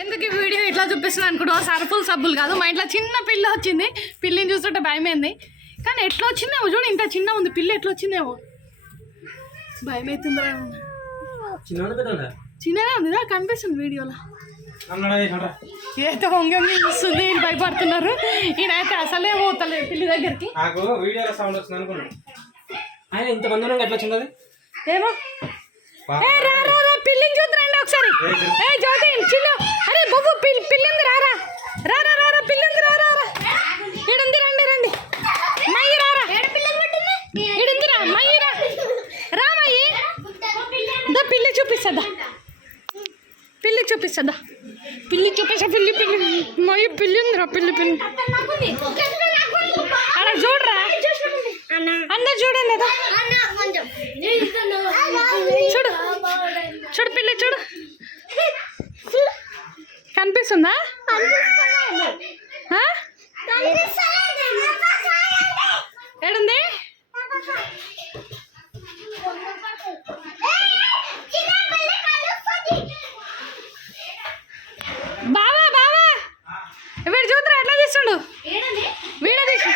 ఎందుకు ఈ వీడియో ఇట్లా చూపిస్తున్నా అనుకుంటున్నా సర్ఫుల్ సబ్బులు కాదు. మా ఇంట్లో చిన్న పిల్ల వచ్చింది. పిల్లిని చూస్తుంటే భయమైంది. కానీ ఎట్లా వచ్చిందేమో చూడు ఇంత చిన్న ఉంది. పిల్ల ఎట్లా వచ్చిందేమో. భయం అవుతుందిరా చిన్న పెద్ద చిన్నగా ఉందిరా కనిపిస్తుంది వీడియోలో. ఏదో వంగంగా చూస్తుంది. ఈయన భయపడుతున్నారు. ఈయనైతే అసలే పోతలేదు పిల్లి దగ్గరికి. నాకు వీడియోలో సౌండ్ వస్తుంది అనుకున్నాను. ఆయన ఇంతమంది ఉన్నాం ఎట్లా వచ్చింది అది? ఏమో? పిల్లిని చూద్దురండి ఒకసారి. ఏ జ్యోతి చిన్న అరే బాబు పిల్లి పిల్లింది రా రా రా రా రా రా పిల్లింది రా రా రా ఈడుంది రండి రండి. మయ్యి రా రా ఈడుంది రా మయ్యి రా. రా మయ్యి. దా పిల్లి చూపిస్తుందా పిల్లి చూపిస్తుందా పిల్లి చూపిస్తా పిల్లి పిల్లి. మయ్యి పిల్లి ఉందిరా పిల్లి పిల్లి. అక్కడ చూడరా? అందరు చూడండి చూడు చూడు పిల్లి చూడు. కనిపిస్తుందా? ఆ? ఏడుంది? బావా బావా! వీడు చూద్దరా ఎట్లా తీస్తుండు తీసి.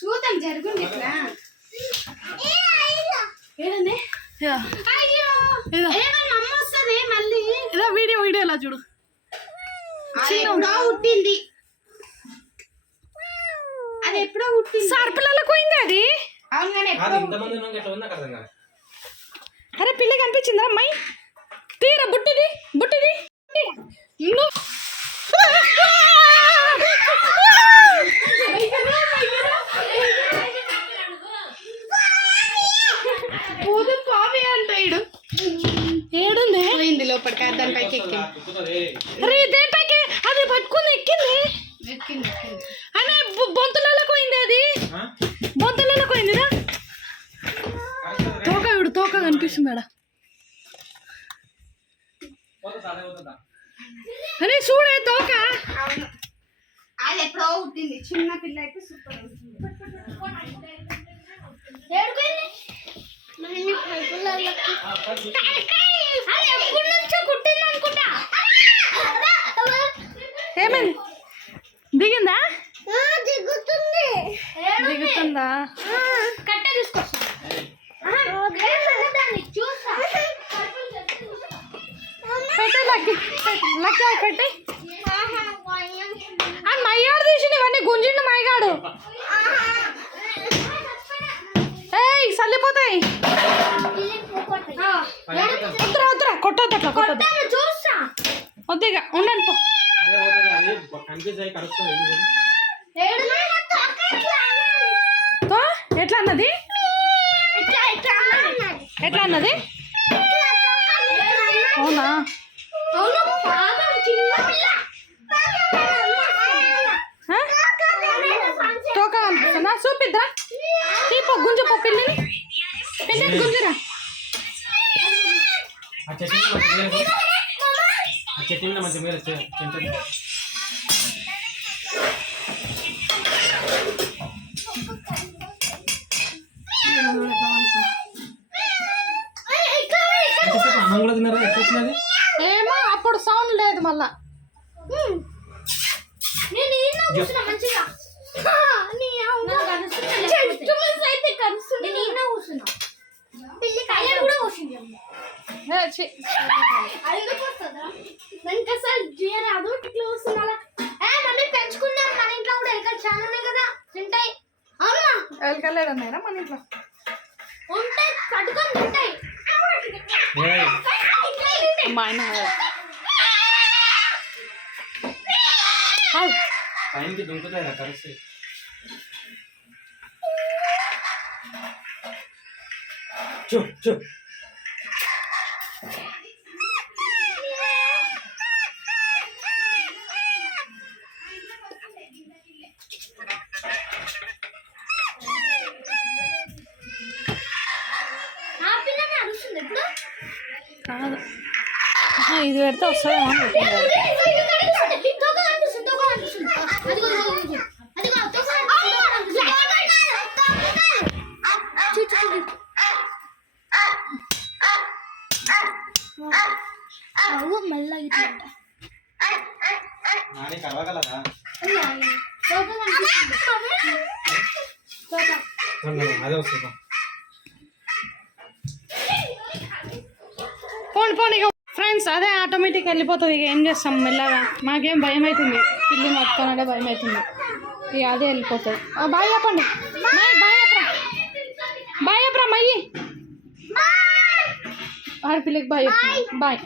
చూద్దాం జరుగుంది ఇట్లా ఏడండి ఇదా, అయ్యో ఇదా. ఏమన్నా అమ్మ వస్తుంది మళ్ళీ ఇదా ఇలా చూడు. అది ఎప్పుడో పుట్టింది. అది ఎప్పుడో పుట్టింది. సర్పులలో పోయింది అది? అరే పిల్ల కనిపించిందా? అమ్మాయి తీరా బుట్టిది బుట్టిది. నువ్వు- లోపలికి దాని పైకి ఎక్కింది అరే దేనిపైకి అది పట్టుకుని ఎక్కింది. అనే బొంతులలో పోయింది అది? బొంతులలో పోయిందిరా తోక చూడు తోక కనిపిస్తుంది పోతుందా? అరే చూడే తోక. అవును. అది ఎప్పుడో పుట్టింది. చిన్న పిల్ల అయితే సూపర్. ఏమైంది దిగిందా? దిగుతుందా. కట్టే తీసుకొస్తా. పెట్టే లక్కి. లక్కి పెట్టి. ఆ మయ్యాడు తీసిండు ఇవన్నీ గుంజిండు మైగాడు ఏయ్ సల్లిపోతాయి. వద్దురా వద్దురా కొట్టొద్దు అట్లా కొట్టొద్దు. చూస్తా. వద్దు ఇక ఉండండి పో. ఎట్లా అన్నది? ఎట్లా అన్నది? అవునా? తోక చూపిద్దా తీపో గుంజుపో పిల్లిని. పిల్లిని గుంజురా. చెట్టు మీద మంచి మేలు చె- చెంచది. ఎంతసేపు అన్నం కూడా తిన్నారా ఎట్లా వచ్చినది ఏమో అప్పుడు సౌండ్ లేదు మళ్ళా. చెట్టు పిల్లి కూడా దానికి అసలు చేయరాదు ఇట్లా ఏ మళ్ళీ పెంచుకుందాం మన ఇంట్లో కూడా ఎలుకలు చాలా ఉన్నాయి కదా. తింటాయి. అవునా? ఎలకలేడు ఉన్నాయరా మన ఇంట్లో. ఉంటాయి పట్టుకొని తింటాయి. పైనకి దుంకుతాయి చూ చూ. కాదు ఇది పెడితే వస్తుందేమో ఇట్లా కనిపిస్తుంది. తోక. అదే వస్తుందా ఇక. ఫ్రెండ్స్ అదే ఆటోమేటిక్ వెళ్ళిపోతుంది ఇక. ఏం చేస్తాం? మెల్లగా. మాకేం భయం అవుతుంది. పిల్లిని పట్టుకోనంటే భయం అవుతుంది. ఇక అదే వెళ్ళిపోతుంది. బాయ్ చెప్పండి. బాయ్ బాయ్ చెప్పరా? బాయ్ చెప్పరా మయ్యి ఆడపిల్లకి బాయ్. బాయ్.